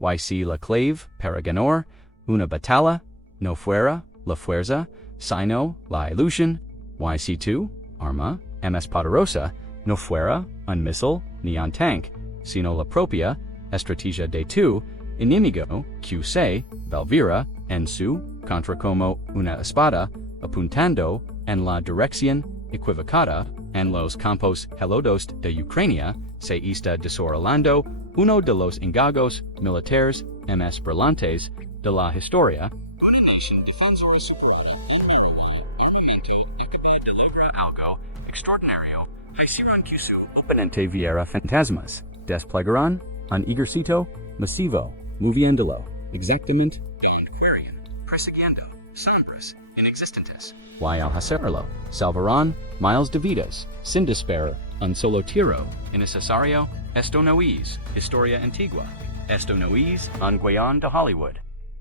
YC la clave para ganar una batalla, no fuera la fuerza, sino la ilusión. YC2, arma, MS poderosa, no fuera un missile ni un tank, sino la propia estrategia de tu enemigo, que se valvira en su contra como una espada, apuntando en la dirección equivocada en los campos helados de Ucrania. Se está desarrollando uno de los engaños militares más brillantes de la historia. Una nación defensora superada en maravilla, armamento acaba de lograr algo extraordinario. Hicieron que su oponente viera fantasmas. Desplegaron un ejército masivo, moviéndolo exactamente donde querían, persiguiendo sombras inexistentes. Y al hacerlo, salvaron miles de vidas, sin despair, un solo tiro innecesario. Esto no es historia antigua. Esto no es un guion de Hollywood.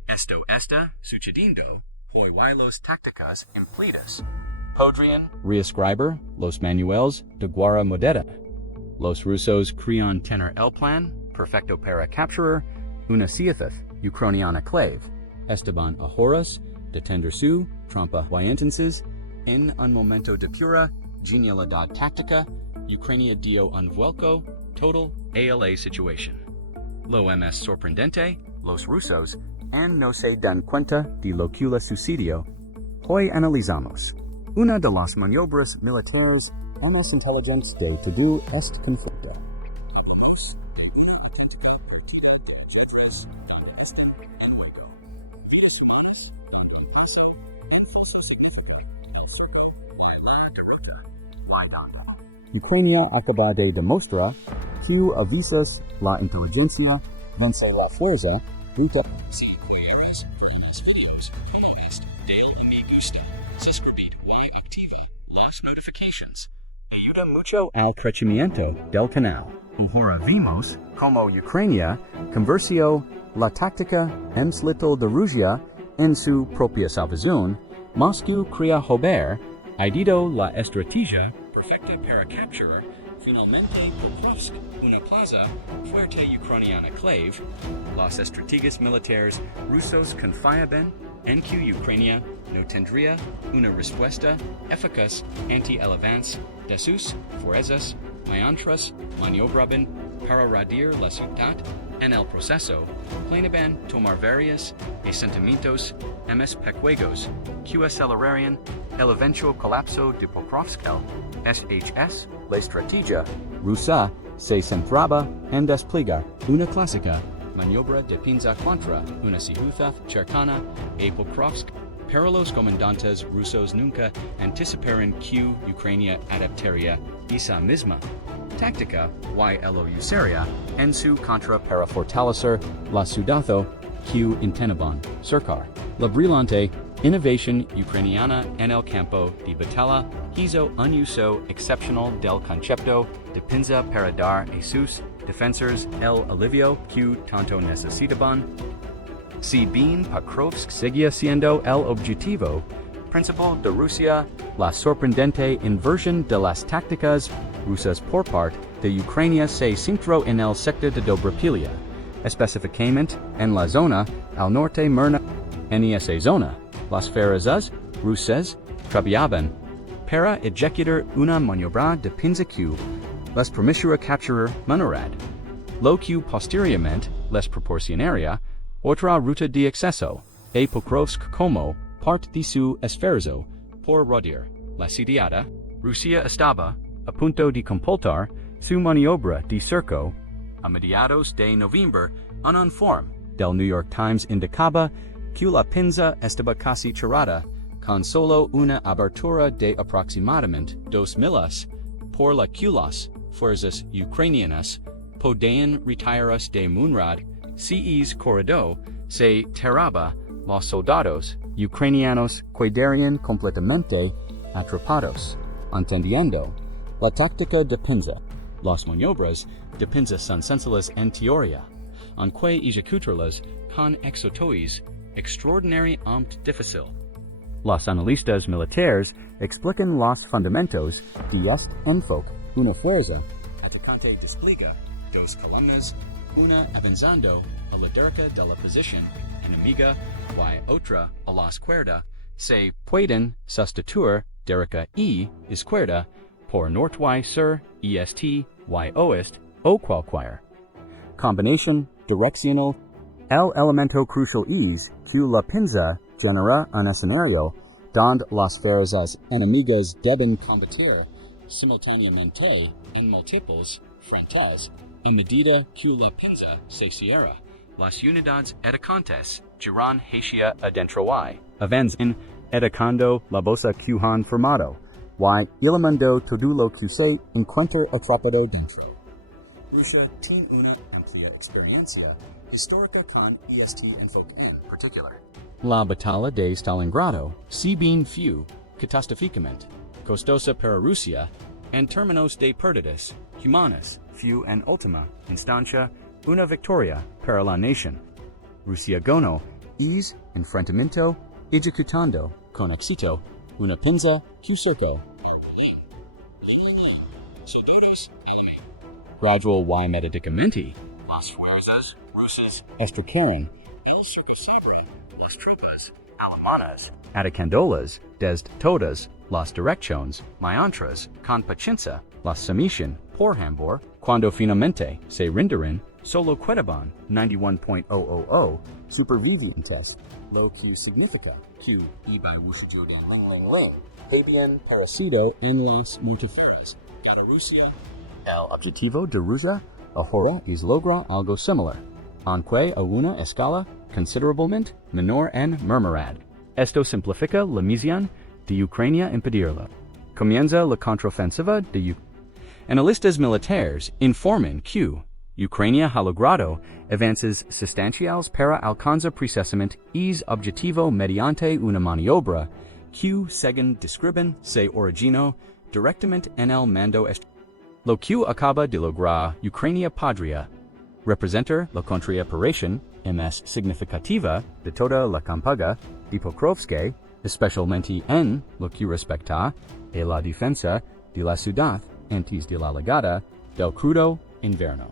Esto está sucediendo hoy los tácticas empleadas. Podrían reescribir los manuales de guerra moderna. Los rusos crean tener el plan perfecto para capturar una ciudad ucraniana clave. Esteban a horas de tender su trampa y entonces, en un momento de pura genialidad táctica, Ucrania dio un vuelco total a la situación. Lo más sorprendente, los rusos no se dan cuenta de lo que le sucedió. Hoy analizamos una de las maniobras militares más inteligentes de todo este conflicto. Ucrania acaba de demostrar que a veces la inteligencia vence la fuerza bruta. Si quieres ver más videos como este, dale me gusta, suscribid y activa las notifications. Ayuda mucho al crecimiento del canal. Ahora vimos cómo Ucrania convirtió la táctica en slito de Rusia en su propia salvación. Moscú crea joder, idido la estrategia perfecta para capturar finalmente Pokrovsk, una plaza fuerte ucraniana clave. Las estrategias militares rusos confían en que Ucrania no tendría una respuesta eficaz ante el avance de sus fuerzas mientras maniobraban para radir la ciudad. En el proceso, planeaban tomar varios asentamientos más pequeños que acelerarían el eventual colapso de Pokrovsk. SHS, la estrategia rusa se centraba en desplegar una clásica maniobra de pinza contra una ciudad cercana a Pokrovsk, pero los comandantes rusos nunca anticiparon que Ucrania adaptaría esa misma táctica y lo usaría en su contra para fortalecer la ciudad que intentaban cercar. La brillante innovación ucraniana en el campo de batalla hizo un uso excepcional del concepto de pinza para dar a sus defensores el alivio que tanto necesitaban. Si bien Pokrovsk seguía siendo el objetivo principal de Rusia, la sorprendente inversión de las tácticas rusas por parte de Ucrania se centró en el sector de Dobropilia, específicamente en la zona al norte Mirna. En esa zona, las fuerzas rusas trabajaban para ejecutar una maniobra de pinza que les permitiría capturar Manorad, lo que posteriormente les proporcionaría otra ruta de acceso a Pokrovsk como parte de su esfuerzo por rodear la ciudad. Rusia estaba a punto de completar su maniobra de cerco a mediados de noviembre. Un informe del New York Times indicaba que la pinza estaba casi cerrada, con solo una abertura de aproximadamente 2 millas, por la que las fuerzas ucranianas podían retirarse de Munrad. Si es corredor se terraba, los soldados ucranianos quedarían completamente atrapados. Entendiendo la táctica de pinza, las maniobras de pinza son sencillas en teoría, aunque ejecutarlas con éxito es extraordinariamente difícil. Los analistas militares explican los fundamentos de este enfoque. Una fuerza atacante despliega dos columnas, una avanzando a la derca de la posición enemiga y otra a la izquierda se pueden sustituir derca y izquierda por norte y sur, este y oeste o cualquier combinación direccional. El elemento crucial es que la pinza genera un escenario donde las fuerzas enemigas deben combatir simultáneamente en múltiples frentes. A medida que la pinza se cierra, las unidades atacantes giran hacia adentro y avanzan atacando la bosa que han formado y eliminando todo lo que se encuentra atrapado dentro. Rusia tiene una amplia experiencia histórica con este enfoque en particular. La batalla de Stalingrado, si bien fue catastróficamente costosa para Rusia, en términos de pérdidas humanas, fue en última instancia una victoria para la nación. Rusia ganó es enfrentamiento ejecutando con éxito una pinza que cercó soldados enemigo. Gradual y metódicamente, las fuerzas rusas estrategian el cerco sobre las tropas alemanas, atacándolas desde todas las direcciones, mientras con paciencia las sumisión por Hambor, cuando finalmente se rendirán, solo quedaban 91.000 supervivientes, lo que significa que iba Rusia habían parecido en las morteferas. Para Rusia, el objetivo de Rusia ahora es lograr algo similar, aunque a una escala considerablemente menor en Murmurad. Esto simplifica la misión de Ucrania impedirla. Comienza la contraofensiva de Ucrania. Analistas militares informan que Ucrania ha logrado avances sustanciales para alcanzar precisamente ese objetivo mediante una maniobra que, según describen, se originó directamente en el mando este. Lo que acaba de lograr Ucrania podría representar la contraoperación más significativa de toda la campaña de Pokrovsk, especialmente en lo que respecta a la defensa de la ciudad antes de la llegada del crudo invierno,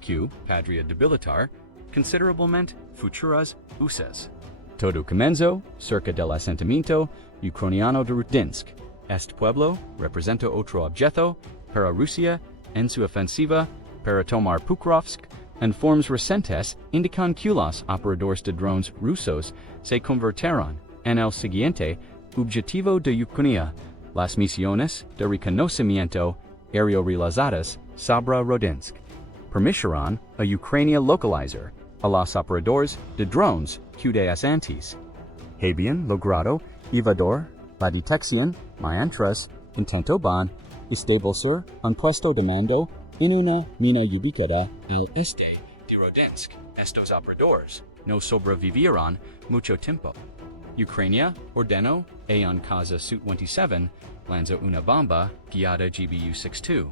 que podría debilitar considerablemente futuras usas. Todo comenzó cerca del asentamiento ucraniano de Rudensk. Este pueblo representa otro objeto para Rusia en su ofensiva para tomar Pokrovsk. Informes recientes indican que los operadores de drones rusos se convirtieron en el siguiente objetivo de Ucrania: las misiones de reconocimiento aéreo realizadas sobre Rudensk permitirán a Ucrania localizar a los operadores de drones que días antes habían logrado evadir la detección mientras intentaban establecer un puesto de mando en una mina ubicada al este de Rudensk. Estos operadores no sobrevivieron mucho tiempo. Ucrania ordenó a un caza Su-27 lanza una bomba guiada GBU-62.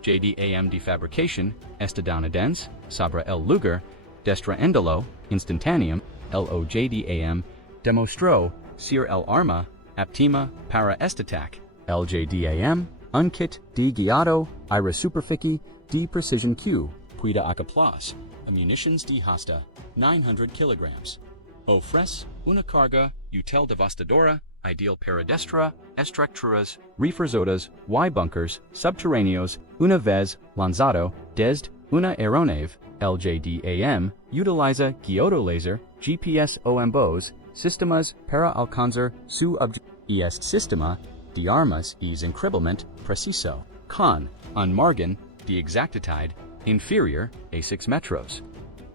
JDAM de fabricación estadounidense sobre el lugar, destruyéndolo instantáneamente. El OJDAM demostró ser el arma óptima para este ataque. El JDAM, un kit de guiado aire superficie de precisión que puede acoplar a municiones de hasta 900 kilogramos. Ofrece una carga útil devastadora, ideal para destruir estructuras reforzadas y bunkers subterráneos una vez lanzado desde una aeronave. El JDAM utiliza geodo-laser, GPS o ambos sistemas para alcanzar su objetivo. Este sistema de armas es increíblemente preciso, con un margen de exactitud inferior a 6 metros.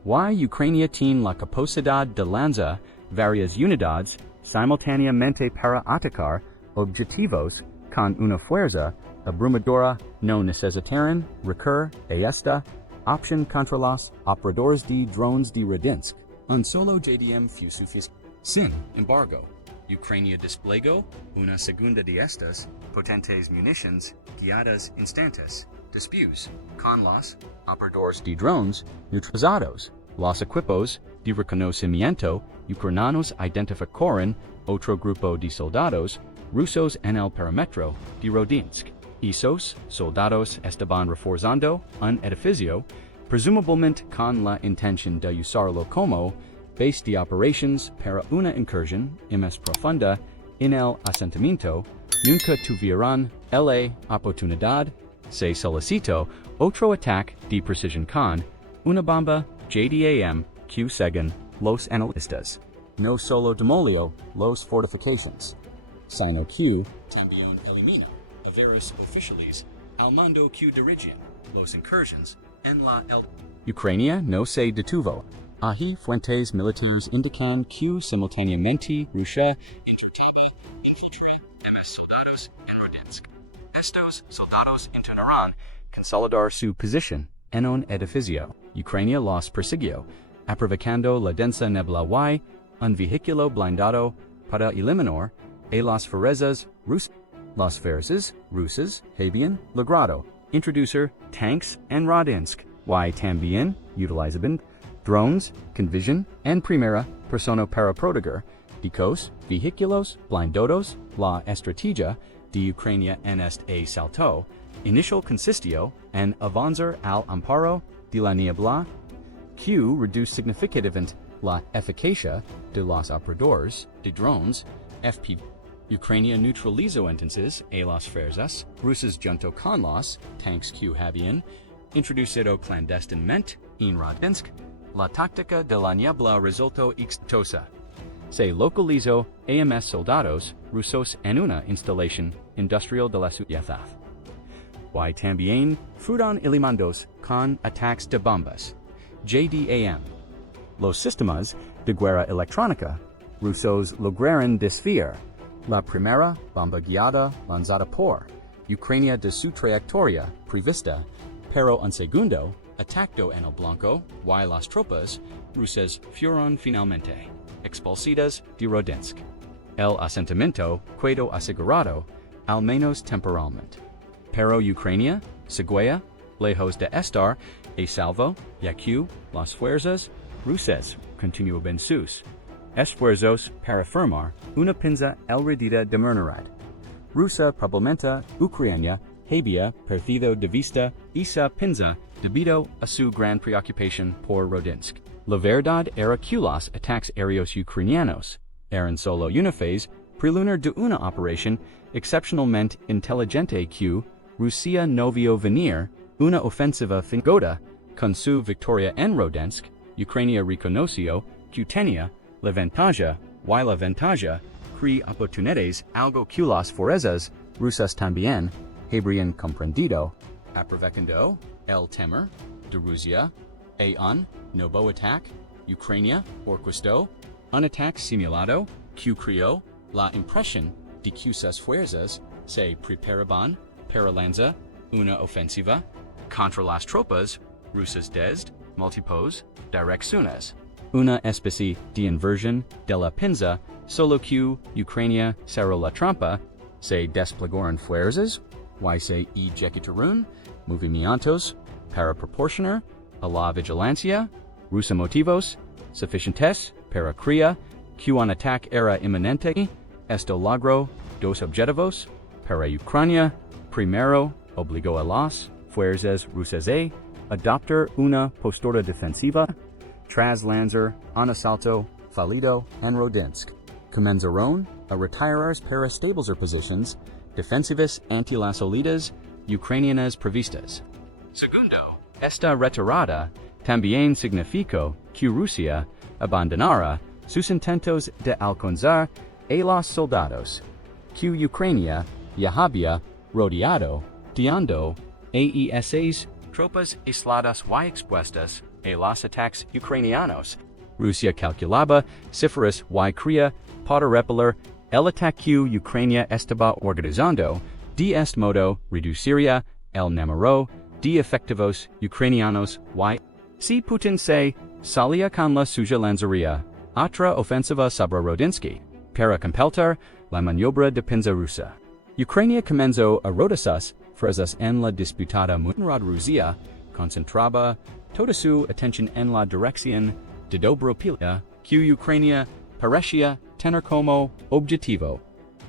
Ucrania tiene la capacidad de lanzar varias unidades simultáneamente para atacar objetivos con una fuerza abrumadora. No necesitarán recurrir a esta opción contra los operadores de drones de Rudensk. Un solo JDM fue suficiente. Sin embargo, Ucrania desplegó una segunda de estas potentes municiones guiadas instantes después con los operadores de drones neutralizados. Los equipos de reconocimiento ucranianos identificaron otro grupo de soldados rusos en el perímetro de Rudensk. Esos soldados estaban reforzando un edificio presumiblemente con la intención de usarlo como base de operations para una incursión más profunda en el asentamiento. Nunca tuvieron la oportunidad. Se solicitó otro ataque de precisión con una bomba JDAM que según los analistas no solo demolió los fortifications, sino que también eliminó a varios oficiales al mando que dirigían los incursiones en la Ucrania no se detuvo. Hay fuentes militares indican que simultáneamente Rusia intentaba infiltrar más soldados en Rodinsk. Estos soldados intentaron consolidar su posición en un edificio. Ucrania los persiguió, aprovechando la densa nebla y un vehículo blindado para eliminar a las fuerzas rusas. Las fuerzas rusas habían logrado introducir tanks en Rodinsk, y también utilizaban drones con visión en primera persona para proteger dichos vehículos blindados. La estrategia de Ucrania en este asalto inicial consistió en avanzar al amparo de la niebla, que reduce significativamente la eficacia de los operadores de drones FPV. Ucrania neutralizó entonces a las fuerzas rusas junto con los tanks que habían introducido clandestinamente en Rodinsk. La táctica de la niebla resultó exitosa. Se localizó a más soldados rusos en una instalación industrial de la ciudad. Y también fueron eliminados con ataques de bombas JDAM. Los sistemas de guerra electrónica rusos lograron desviar la primera bomba guiada lanzada por Ucrania de su trayectoria prevista, pero un segundo atacó en el blanco y las tropas rusas fueron finalmente expulsadas de Rodinsk. El asentamiento quedó asegurado, al menos temporalmente. Pero Ucrania seguía lejos de estar a salvo, ya que las fuerzas rusas continuaban sus esfuerzos para formar una pinza alrededor de Mernarad. Rusia probablemente Ucrania había perdido de vista esa pinza debido a su gran preocupación por Rodinsk. La verdad era que los ataques aéreos ucranianos eran solo una fase prelunar de una operación excepcionalmente inteligente que Rusia no vio venir, una ofensiva fingida. Con su victoria en Rodinsk, Ucrania reconoció que tenía la ventaja, y la ventaja crea oportunidades, algo que las fuerzas rusas también habrían comprendido. Aprovechando el temor de Rusia a un nuevo ataque, Ucrania orquestó un ataque simulado que creó la impresión de que sus fuerzas se preparaban para lanzar una ofensiva contra las tropas rusas desde múltiples direcciones. Una especie de inversión de la pinza, solo que Ucrania cerró la trampa, se desplegaron fuerzas, y se ejecutaron movimientos para proporcionar a la vigilancia rusa motivos suficientes para creer que un ataque era inminente. Esto logró dos objetivos para Ucrania. Primero, obligó a las fuerzas rusas a adoptar una postura defensiva tras lanzar un asalto fallido en Rodinsk. Comenzaron a retirar para stabilizar posiciones defensivas ante las salidas ucranianas previstas. Segundo, esta retirada también significó que Rusia abandonara sus intentos de alcanzar a los soldados que Ucrania ya había rodeado, dando a esas tropas aisladas y expuestas a los ataques ucranianos. Rusia calculaba cifras y creía para repeler el ataque que Ucrania estaba organizando. De este modo, reduciría el número de efectivos ucranianos y, si Putin se salía con la suya, lanzaría otra ofensiva sobre Rodinsk para completar la maniobra de pinza rusa. Ucrania comenzó a rotar sus fuerzas en la disputada Munrad. Rusia concentraba toda su atención en la dirección de Dobropilya, que Ucrania parecía tener como objetivo,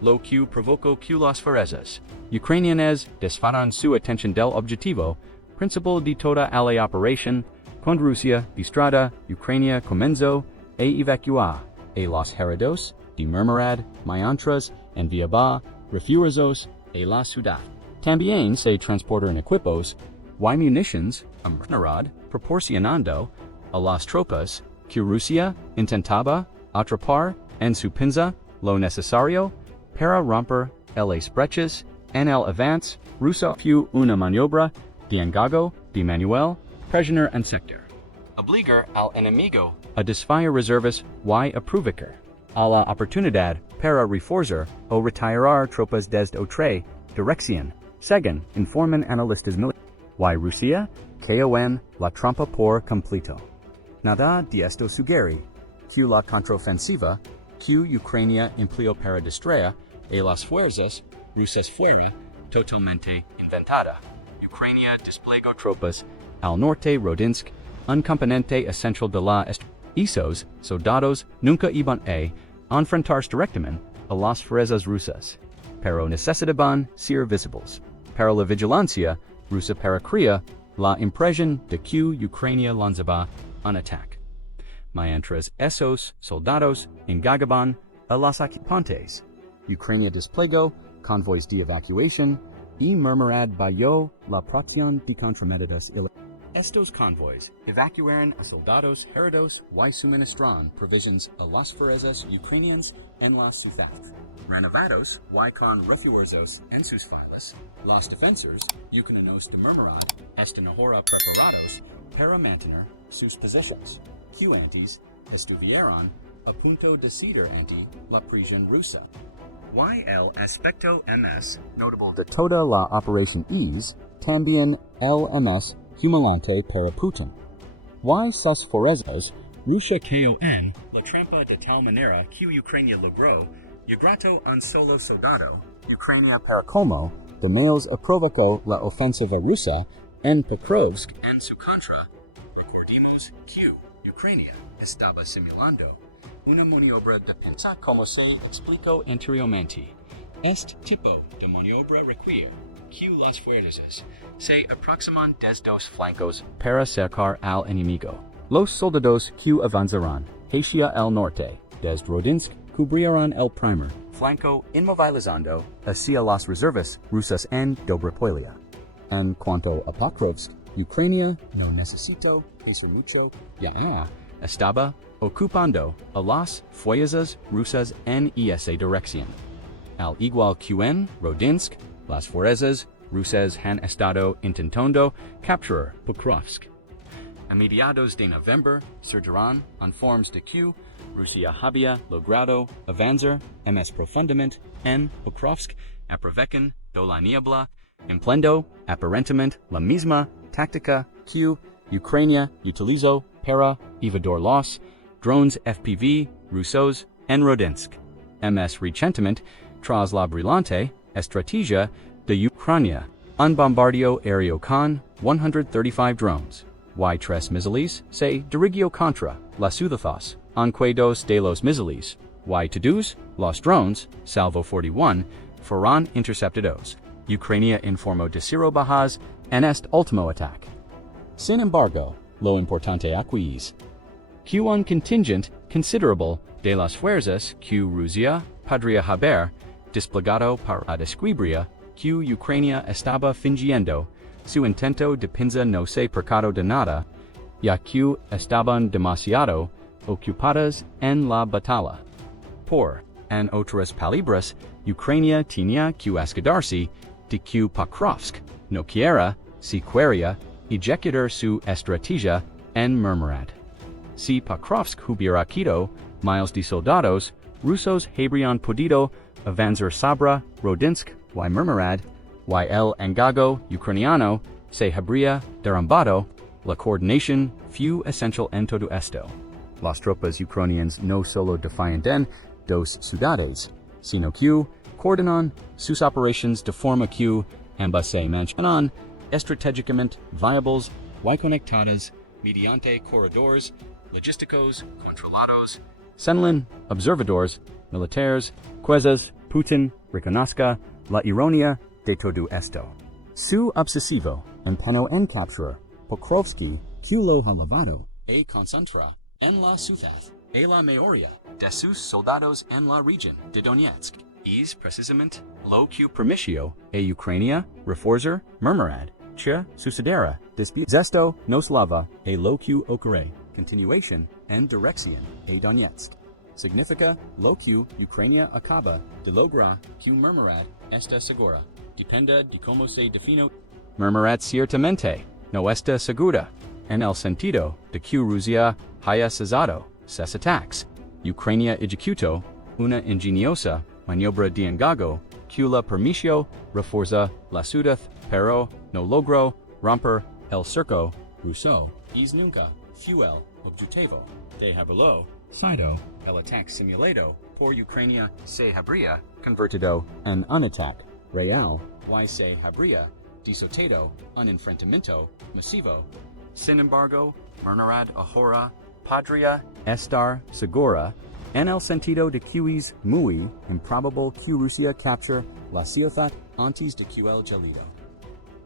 lo que provocó que las fuerzas ucranianas desviaran su atención del objetivo principal de toda la operación, con Rusia, distrada, Ucrania comenzo a evacuar a los heridos de Murmurad, Miantras, en Viaba, refuerzos a la ciudad. También se transportan equipos y munitions a Murmurad proporcionando a las tropas que Rusia intentaba atrapar en su pinza lo necesario para romper las brechas en el avance ruso. Fue una maniobra de engago de Manuel, prisoner en sector. Obligar al enemigo a desviar reservas y a provocar a la oportunidad para reforzar o retirar tropas desde otra dirección, según informan analistas militares. Y Rusia cayó en la trampa por completo. Nada de esto sugiere que la contraofensiva que Ucrania empleó para distraer a las fuerzas rusas fuera totalmente inventada. Ucrania desplegó tropas al norte Rodinsk, un componente esencial de la esos soldados nunca iban a enfrentarse directamente a las fuerzas rusas, pero necesitaban ser visibles. Para la vigilancia rusa para crear la impresión de que Ucrania lanzaba un ataque. Mientras esos soldados engañaban a los ocupantes, Ucrania desplegó convoys de evacuación y Murmurad bajo la protección de contramedidas ilegales. Estos convoys evacuaron a soldados heridos y suministraron provisions a las fuerzas ucranianas en la ciudad. Renovados y con refuerzos en sus filas, los defensores ucranianos de Murmurad están ahora preparados para mantener sus posesiones, que antes estuvieron a punto de ceder ante la presión rusa. Y el aspecto más notable de toda la operación es también el más humillante para Putin. Y sus fuerzas Rusia cayó en la trampa de tal manera que Ucrania logró grato un solo soldado. Ucrania para colmo de males provocó la ofensiva rusa en Pokrovsk en su contra. Recordemos que Ucrania estaba simulando una maniobra de defensa como se explicó anteriormente. Este tipo de maniobra requiere que las fuerzas se aproximan desde dos flancos para cercar al enemigo. Los soldados que avanzarán hacia el norte, desde Rodinsk, cubrirán el primer flanco inmovilizando hacia las reservas rusas en Dobropolia. En cuanto a Pokrovsk, Ucrania no necesitó hacer mucho, ya estaba ocupando a las fuerzas rusas en esa dirección. Al igual que en Rodinsk, las fuerzas rusas han estado intentando capturar Pokrovsk. A mediados de noviembre surgirán informes de que Rusia había logrado avanzar más profundamente en Pokrovsk, aprovechando de la niebla, empleando aparentemente la misma táctica que Ucrania utilizó para evadir los drones FPV rusos en Rodinsk. Más recientemente, tras la brillante Estrategia de Ucrania, un bombardeo aéreo con 135 drones y 3 misiles se dirigió contra las ciudades, aunque dos de los misiles y todos los drones, salvo 41, fueron interceptados. Ucrania informó de 0 bajas en este último ataque. Sin embargo, lo importante aquí es que un contingente considerable de las fuerzas que Rusia podría haber desplegado para descubrir que Ucrania estaba fingiendo su intento de pinza no se percató de nada, ya que estaban demasiado ocupadas en la batalla. En otras palabras, Ucrania tenía que asegurarse de que Pokrovsk no quiera siquiera ejecutar su estrategia en Murmurad. Si Pokrovsk hubiera quedado miles de soldados rusos habrían podido avanzar sobre Rodinsk y Murmurad, y el engago ucraniano se habría derrumbado. La coordinación fue esencial en todo esto. Las tropas ucranianas no solo defienden dos ciudades, sino que coordinan sus operaciones de forma que ambas se mantengan estratégicamente viables y conectadas mediante corredores logísticos controlados. Señalan observadores militares que Putin reconozca la ironía de todo esto. Su obsesivo empeño en capturar Pokrovsk Q lo ha lavado, a concentra, en la ciudad, a la mayoría de sus soldados en la región de Donetsk. Es precisamente lo que permitió a Ucrania reforzar murmurad, che sucedera después esto nos lava a lo que ocurre, continuación en dirección a Donetsk. Significa lo que Ucrania acaba de lograr que murmurad está segura. Depende de cómo se define. Murmurad ciertamente no está segura, en el sentido de que Rusia haya cesado sus ataques. Ucrania ejecutó una ingeniosa maniobra de engaño que la permitió reforzar la ciudad, pero no logró romper el cerco ruso. Es nunca fue el objetivo de haberlo sido. El ataque simulado por Ucrania se habría convertido en un ataque real y se habría desatado un enfrentamiento masivo. Sin embargo, murmurad ahora podría estar segura en el sentido de que es muy improbable que Rusia capture la ciudad antes de que el gelido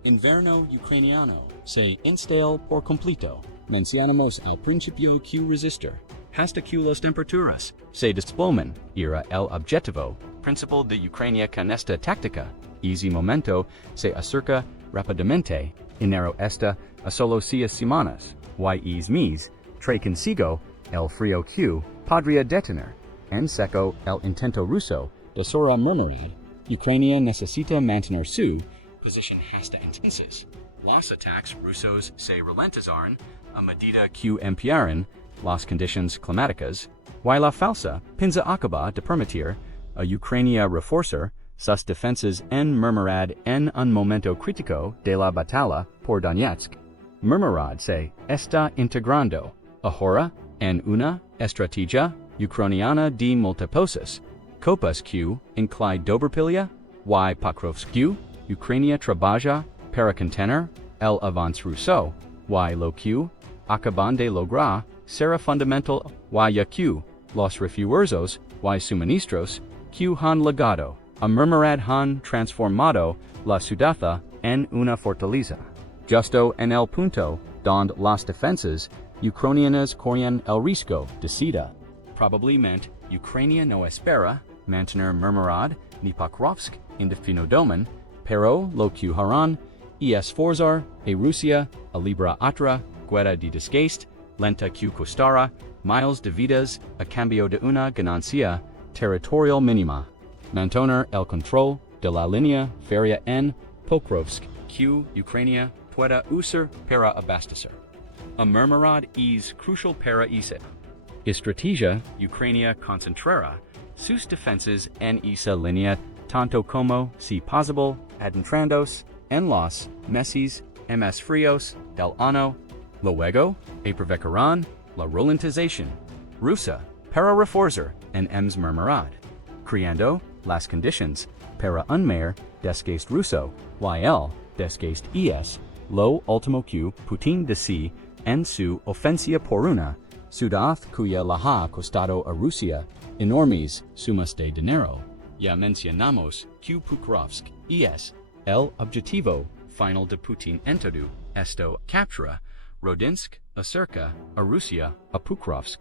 invierno ucraniano se instale por completo. Mencionamos al principio que resistir hasta que las temperaturas se desplomen era el objetivo principal de Ucrania con esta táctica. Ese momento se acerca rápidamente. Enero está a solo 6 semanas. Y es mes trae consigo el frío que podría detener en seco el intento ruso de sora murmurad. Ucrania necesita mantener su posición hasta entonces. Los ataques rusos se ralentizaron a medida que empeoran las condiciones climáticas, y la falsa pinza acaba de permitir a Ucrania reforzar sus defensas en murmurad en un momento crítico de la batalla por Donetsk. Murmurad se está integrando ahora en una estrategia ucraniana de multiposas. Copas que incluye Dobrpilia y Pokrovsk. Ucrania trabaja para contener el avance ruso, y lo que acaban de lograr será fundamental y que los refuerzos y suministros que han llegado a murmurad han transformado la ciudad en una fortaleza. Justo en el punto donde las defensas ucranianas corren el riesgo de ceda. Probablemente Ucrania no espera mantener murmurad ni Pokrovsk indefinidamente, pero lo que harán es forzar a Rusia a librar otra guerra de desgaste lenta que costará miles de vidas a cambio de una ganancia territorial mínima. Mantener el control de la línea férrea en Pokrovsk que Ucrania pueda usar para abastecer a murmurad es crucial para esa estrategia. Ucrania concentrará sus defensas en esa línea tanto como si posible, adentrándose en los meses más fríos del año. Luego, aprovecherán la ralentización rusa para reforzar en murmurad, creando las condiciones para un mayor desgaste ruso, y el desgaste es lo último que Putin desea en su ofensiva por una ciudad cuya le ha costado a Rusia enormes sumas de dinero. Ya mencionamos que Pokrovsk es el objetivo final de Putin en todo esto. Captura Rodinsk acerca a Rusia a Pokrovsk.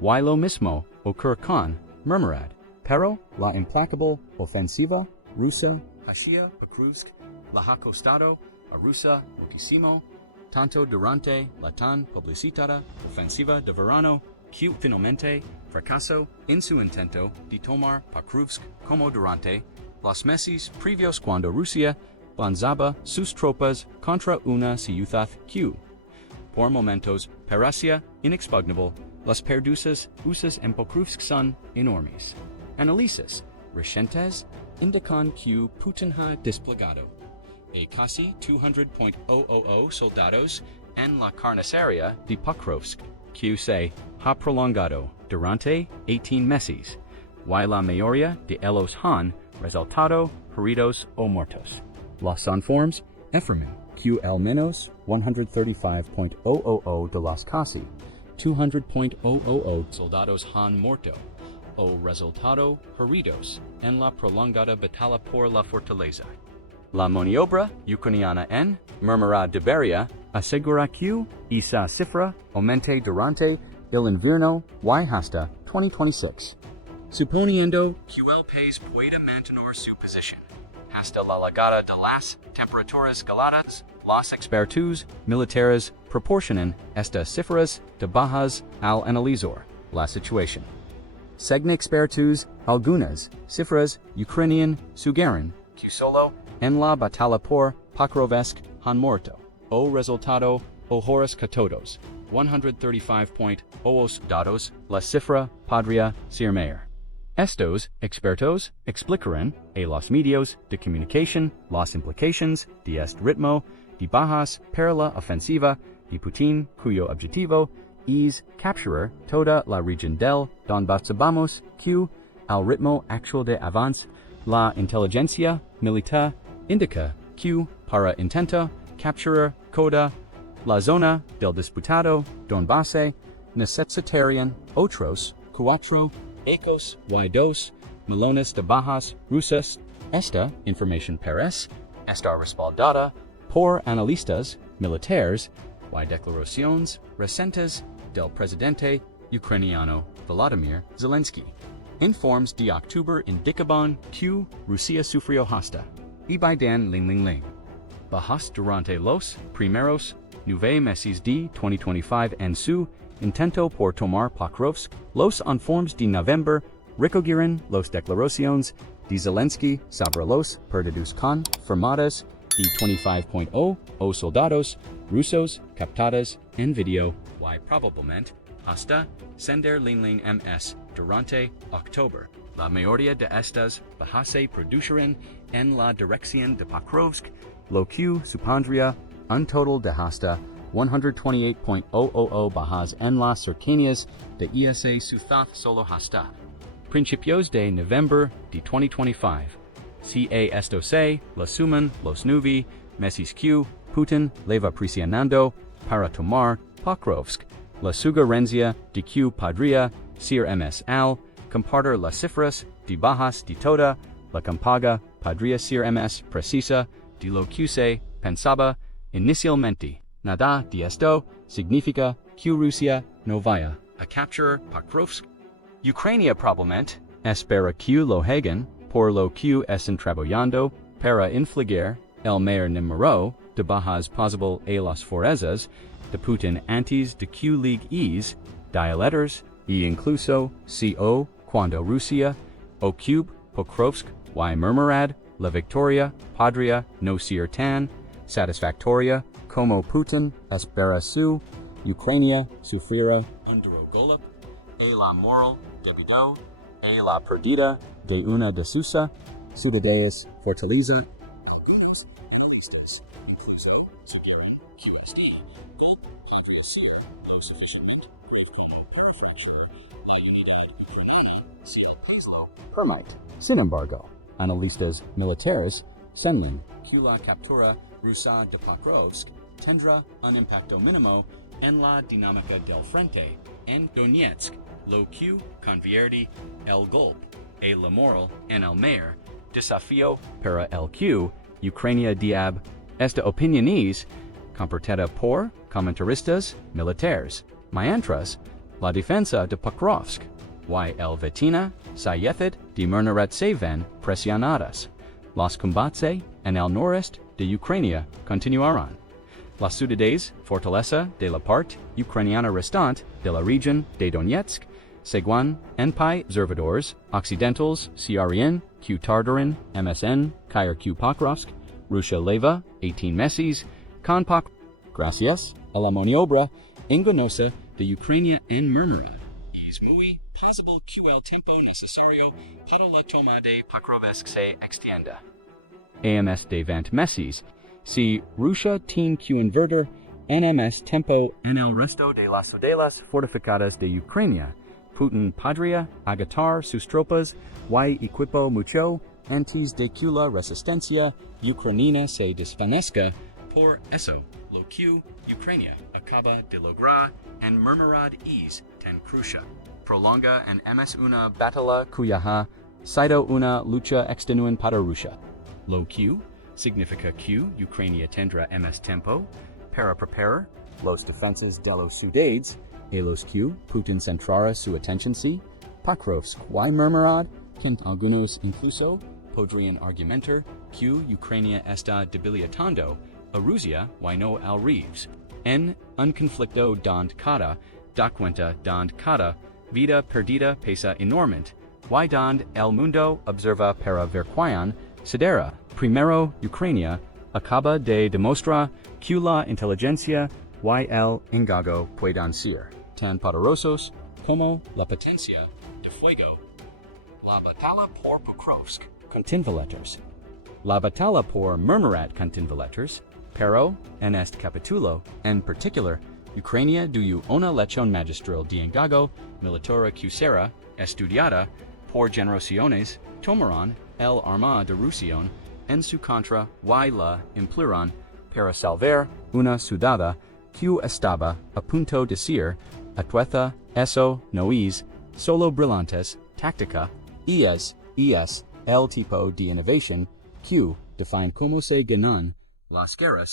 Y lo mismo ocurre con murmurad. Pero la implacable ofensiva rusa hacia Pokrovsk le ha costado a Rusia muchísimo, tanto durante la tan publicitada ofensiva de verano que finalmente fracasó en su intento de tomar Pokrovsk, como durante los meses previos cuando Rusia lanzaba sus tropas contra una ciudad que, por momentos, parecía inexpugnable. Las pérdidas rusas en Pokrovsk son enormes. Análisis recientes indican que Putin ha desplegado a casi 200,000 soldados en la carnicería de Pokrovsk, que se ha prolongado durante 18 meses, y la mayoría de ellos han resultado heridos o muertos. Los informes afirman que al menos 135,000 de los casi 200,000 soldados han muerto o resultado heridos en la prolongada batalla por la fortaleza. La maniobra ucraniana en murmurad debería Asegura Q, Isa Cifra, Aumente durante el invierno, y hasta 2026. Suponiendo que el país pueda mantener su posición hasta la llegada de las temperaturas geladas, los expertos militares proporcionan estas cifras de bajas al analizar la situación. Según expertos, algunas cifras ucranianas sugieren que solo en la batalla por Pokrovsk han muerto, o resultado, ojos que todos, 135.0 dados, la cifra podría ser mayor. Estos expertos explicarán a los medios de comunicación las implicaciones de este ritmo de bajas para la ofensiva de Putin, cuyo objetivo es capturar toda la región del Donbass. Sabemos que al ritmo actual de avance, la inteligencia militar indica que para intentar capturar toda la zona del disputado Donbass necesitarían otros 4 ecos y 2 millones de bajas rusas. Esta información parece estar respaldada por analistas militares y declaraciones recientes del presidente ucraniano Volodymyr Zelensky. Informes de octubre indicaban que Rusia sufrió hasta y dan bajas durante los primeros 9 meses de 2025 en su intento por tomar Pokrovsk. Los informes de noviembre recogieron las declaraciones de Zelensky sobre los perdidos confirmados de 25.0 soldados rusos captados en video y probablemente hasta sender ms durante octubre. La mayoría de estas bajas se producirán en la dirección de Pokrovsk, lo que supondría un total de hasta 128.000 bajas en las cercanías de esa ciudad solo hasta principios de noviembre de 2025. Si esto se le suman los 9 meses que Putin lleva presionando para tomar Pokrovsk, la sugerencia de que podría ser al compartir las cifras de bajas de toda la campaña podría ser precisa de lo que se pensaba inicialmente. Nada de esto significa que Rusia no vaya a capturar Pokrovsk. Ucrania probablemente espera que lo hagan, por lo que están trabajando para infligir el mayor número de bajas posible a las fuerzas de Putin antes de que llegue dialeters e incluso sino cuando Rusia ocupe Pokrovsk y murmurad la victoria podría no ser tan satisfactoria como Putin espera. Su Ucrania sufrirá un duro golpe a la moral debido a la pérdida de una de sus ciudades fortaleza. Algunos analistas incluso sugieren que este golpe podría ser lo suficientemente grave para fracturar la unidad ucraniana si el puzzle permite. Sin embargo, analistas militares señalan que la captura rusa de Pokrovsk tendrá un impacto mínimo en la dinámica del frente en Donetsk, lo que convierte el golpe a la moral en el mayor desafío para el que Ucrania diab. Esta opinión es compartida por comentaristas militares, mientras la defensa de Pokrovsk y el Vitina Sayethid de Murnaret se ven presionadas. Los combates en el noreste de Ucrania continuarán. Las ciudades fortaleza de la parte ucraniana restante de la región de Donetsk, según NPI observadores occidentals CRN que tardarán MSN caer que Pokrovsk, Rusia lleva 18 meses con Pokrovsk. Gracias a la maniobra engañosa de Ucrania en Murmurad, es muy posible que el tiempo necesario para la toma de Pokrovsk se extienda. AMS de 20 meses, si Rusia tiene que invertir NMS tiempo en el resto de las ciudades fortificadas de Ucrania, Putin podría agotar sus tropas y equipo mucho antes de que la resistencia ucraniana se desvanezca. Por eso, lo que Ucrania acaba de lograr en Murmurad es tan crucial. Prolonga en MS una batalla cuya ha sido una lucha extenuante para Rusia. Lo que significa que Ucrania tendrá más tiempo para preparar los defensas de los ciudades, a los que Putin centrara su atención si, Pakrovsk, y murmurad, que algunos incluso podrían argumentar que Ucrania está debilitando a Rusia y no al revés, en un conflicto donde cada da cuenta donde cada vida perdida pesa enormemente, y donde el mundo observa para ver cuán cedera. Primero, Ucrania acaba de demostrar que la inteligencia y el engaño pueden ser tan poderosos como la potencia de fuego. La batalla por Pokrovsk continvelators. La batalla por Murmurat continvelators, pero en este capítulo, en particular, Ucrania dio una lección magistral de engaño militar que será estudiada por generaciones, tomarán el arma de Rusia en su contra y la emplearán para salvar una ciudad que estaba a punto de ser atueta. Eso no es solo brillantes táctica, es el tipo de innovación que define cómo se ganan las guerras